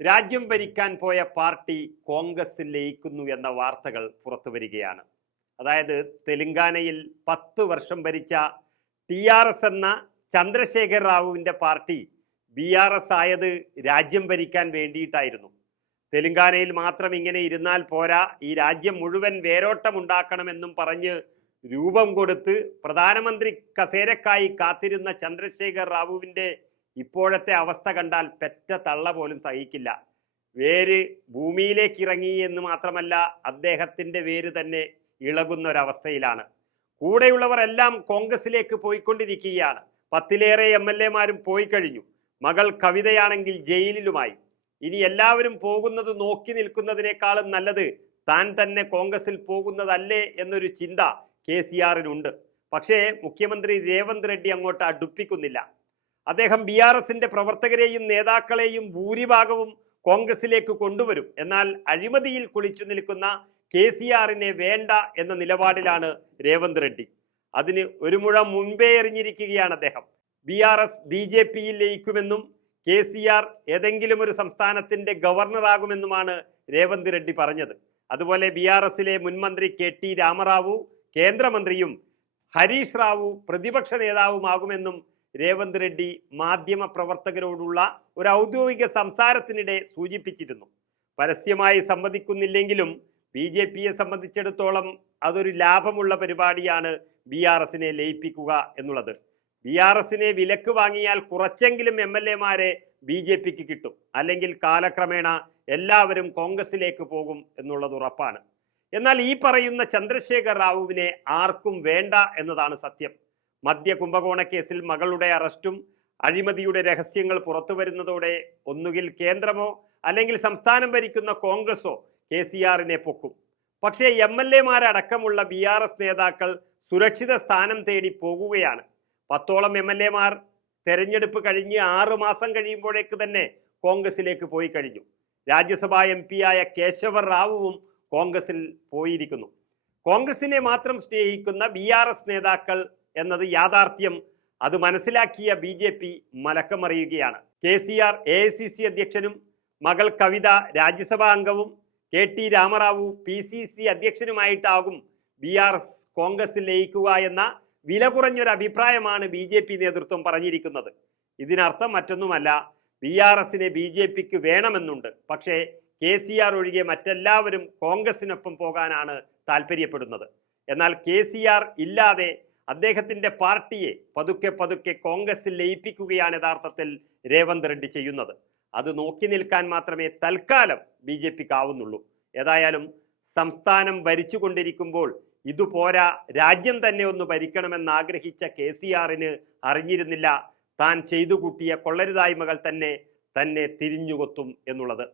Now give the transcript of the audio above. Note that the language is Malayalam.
രാജ്യം ഭരിക്കാൻ പോയ പാർട്ടി കോൺഗ്രസിൽ ലയിക്കുന്നു എന്ന വാർത്തകൾ പുറത്തു വരികയാണ്. അതായത് തെലങ്കാനയിൽ പത്ത് വർഷം ഭരിച്ച ടി ആർ എസ് എന്ന ചന്ദ്രശേഖർ റാവുവിന്റെ പാർട്ടി ബി ആർ എസ് ആയത് രാജ്യം ഭരിക്കാൻ വേണ്ടിയിട്ടായിരുന്നു. തെലങ്കാനയിൽ മാത്രം ഇങ്ങനെ ഇരുന്നാൽ പോരാ ഈ രാജ്യം മുഴുവൻ വേരോട്ടമുണ്ടാക്കണമെന്നും പറഞ്ഞ് രൂപം കൊടുത്ത് പ്രധാനമന്ത്രി കസേരക്കായി കാത്തിരുന്ന ചന്ദ്രശേഖർ റാവുവിന്റെ ഇപ്പോഴത്തെ അവസ്ഥ കണ്ടാൽ പെറ്റ തള്ള പോലും സഹിക്കില്ല. വേര് ഭൂമിയിലേക്ക് ഇറങ്ങി എന്ന് മാത്രമല്ല അദ്ദേഹത്തിന്റെ വേര് തന്നെ ഇളകുന്ന ഒരവസ്ഥയിലാണ് കൂടെയുള്ളവർ എല്ലാം കോൺഗ്രസിലേക്ക് പോയിക്കൊണ്ടിരിക്കുകയാണ്. പത്തിലേറെ എം എൽ എമാരും പോയി കഴിഞ്ഞു. മകൾ കവിതയാണെങ്കിൽ ജയിലിലുമായി. ഇനി എല്ലാവരും പോകുന്നത് നോക്കി നിൽക്കുന്നതിനേക്കാളും നല്ലത് താൻ തന്നെ കോൺഗ്രസിൽ പോകുന്നതല്ലേ എന്നൊരു ചിന്ത കെ സി ആറിനുണ്ട്. പക്ഷേ മുഖ്യമന്ത്രി രേവന്ത് റെഡ്ഡി അങ്ങോട്ട് അടുപ്പിക്കുന്നില്ല. അദ്ദേഹം ബി ആർ എസിന്റെ പ്രവർത്തകരെയും നേതാക്കളെയും ഭൂരിഭാഗവും കോൺഗ്രസിലേക്ക് കൊണ്ടുവരും. എന്നാൽ അഴിമതിയിൽ കുളിച്ചു നിൽക്കുന്ന കെ സി ആറിനെ വേണ്ട എന്ന നിലപാടിലാണ് രേവന്ത് റെഡ്ഡി. അതിന് ഒരു മുഴം മുൻപേ എറിഞ്ഞിരിക്കുകയാണ് അദ്ദേഹം. B R S B J പിയിൽ ലയിക്കുമെന്നും കെ സി ആർ ഏതെങ്കിലും ഒരു സംസ്ഥാനത്തിന്റെ ഗവർണറാകുമെന്നുമാണ് രേവന്ത് റെഡ്ഡി പറഞ്ഞത്. അതുപോലെ ബി ആർ എസിലെ മുൻമന്ത്രി കെ ടി രാമറാവു കേന്ദ്രമന്ത്രിയും ഹരീഷ് റാവു പ്രതിപക്ഷ നേതാവുമാകുമെന്നും രേവന്ത് റെഡ്ഡി മാധ്യമ പ്രവർത്തകരോടുള്ള ഒരു ഔദ്യോഗിക സംസാരത്തിനിടെ സൂചിപ്പിച്ചിരുന്നു. പരസ്യമായി സമ്മതിക്കുന്നില്ലെങ്കിലും ബി ജെ പിയെ സംബന്ധിച്ചിടത്തോളം അതൊരു ലാഭമുള്ള പരിപാടിയാണ് ബി ആർ എസിനെ ലയിപ്പിക്കുക എന്നുള്ളത്. ബി ആർ എസിനെ വിലക്ക് വാങ്ങിയാൽ കുറച്ചെങ്കിലും എം എൽ എമാരെ ബി ജെ പിക്ക് കിട്ടും. അല്ലെങ്കിൽ കാലക്രമേണ എല്ലാവരും കോൺഗ്രസിലേക്ക് പോകും എന്നുള്ളത് ഉറപ്പാണ്. എന്നാൽ ഈ പറയുന്ന ചന്ദ്രശേഖർ റാവുവിനെ ആർക്കും വേണ്ട എന്നതാണ് സത്യം. മദ്യ കുംഭകോണ കേസിൽ മകളുടെ അറസ്റ്റും അഴിമതിയുടെ രഹസ്യങ്ങൾ പുറത്തു വരുന്നതോടെ ഒന്നുകിൽ കേന്ദ്രമോ അല്ലെങ്കിൽ സംസ്ഥാനം ഭരിക്കുന്ന കോൺഗ്രസോ കെ സി ആറിനെ പൊക്കും. പക്ഷേ എം എൽ എമാരടക്കമുള്ള ബി ആർ എസ് നേതാക്കൾ സുരക്ഷിത സ്ഥാനം തേടി പോകുകയാണ്. പത്തോളം എം എൽ എമാർ തെരഞ്ഞെടുപ്പ് കഴിഞ്ഞ് ആറു മാസം കഴിയുമ്പോഴേക്ക് തന്നെ കോൺഗ്രസിലേക്ക് പോയി കഴിഞ്ഞു. രാജ്യസഭാ എം ആയ കേശവർ റാവുവും കോൺഗ്രസിൽ പോയിരിക്കുന്നു. കോൺഗ്രസിനെ മാത്രം സ്നേഹിക്കുന്ന ബി നേതാക്കൾ എന്നത് യാഥാർത്ഥ്യം. അത് മനസ്സിലാക്കിയ B J P മലക്കമറിയുകയാണ്. K C R A I C C അധ്യക്ഷനും മകൾ കവിത രാജ്യസഭാ അംഗവും K T Ramarao P C C അധ്യക്ഷനുമായിട്ടാകും B R S കോൺഗ്രസിൽ ലയിക്കുക എന്ന വില കുറഞ്ഞൊരു അഭിപ്രായമാണ് ബി ജെ പി നേതൃത്വം പറഞ്ഞിരിക്കുന്നത്. ഇതിനർത്ഥം മറ്റൊന്നുമല്ല ബി ആർ എസിനെ ബി ജെ പിക്ക് വേണമെന്നുണ്ട്. പക്ഷേ കെ സി ആർ ഒഴികെ മറ്റെല്ലാവരും കോൺഗ്രസിനൊപ്പം പോകാനാണ് താല്പര്യപ്പെടുന്നത്. എന്നാൽ കെ സി ആർ ഇല്ലാതെ അദ്ദേഹത്തിന്റെ പാർട്ടിയെ പതുക്കെ പതുക്കെ കോൺഗ്രസിൽ ലയിപ്പിക്കുകയാണ് യഥാർത്ഥത്തിൽ രേവന്ത് റെഡ്ഡി ചെയ്യുന്നത്. അത് നോക്കി നിൽക്കാൻ മാത്രമേ തൽക്കാലം ബി ജെ പിക്ക് ആവുന്നുള്ളൂ ഏതായാലും സംസ്ഥാനം ഭരിച്ചുകൊണ്ടിരിക്കുമ്പോൾ ഇതുപോരാ രാജ്യം തന്നെ ഒന്ന് ഭരിക്കണമെന്ന് ആഗ്രഹിച്ച കെ സി ആറിന് അറിഞ്ഞിരുന്നില്ല. താൻ ചെയ്തു കൂട്ടിയ കൊള്ളരുതായ്മകൾ തന്നെ തന്നെ തിരിഞ്ഞുകൊത്തും എന്നുള്ളത്.